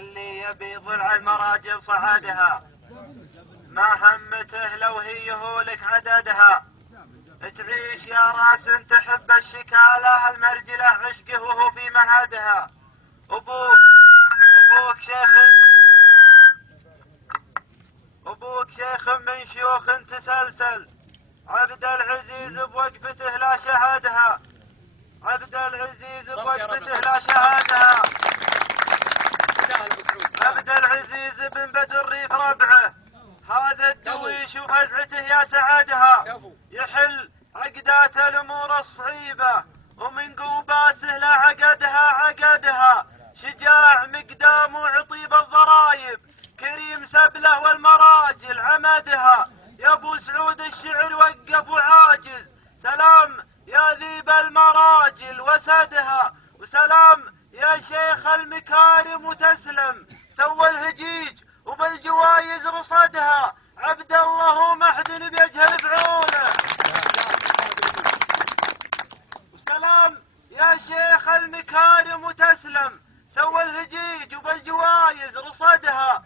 اللي يبي ضلع المراجل صعدها، ما همته لو هي يهولك عددها. تعيش يا راس تحب الشكالة، المرجلة عشقه وهو في مهدها. أبوك شيخ من شيوخ تسلسل، عبد العزيز بوقفته لا شهدها. عبد العزيز بوقفته لا شهدها. عبد العزيز بن بدر ريف ربعه، هذا الدويش وفزعته يا سعدها. يحل عقدات الأمور الصعيبة، ومن قوباته لا عقدها. شجاع مقدام وعطيب الضرايب، كريم سبله والمراجل عمدها. يا ابو سعود الشعر وقف وعاجز، سلام يا ذيب المراجل وسدها. وسلام يا شيخ المكارم وتسلم، سوى الهجيج وبالجوايز رصدها. عبد الله محدن بيجهل فعوله. وسلام يا شيخ المكارم وتسلم، سوى الهجيج وبالجوايز رصدها.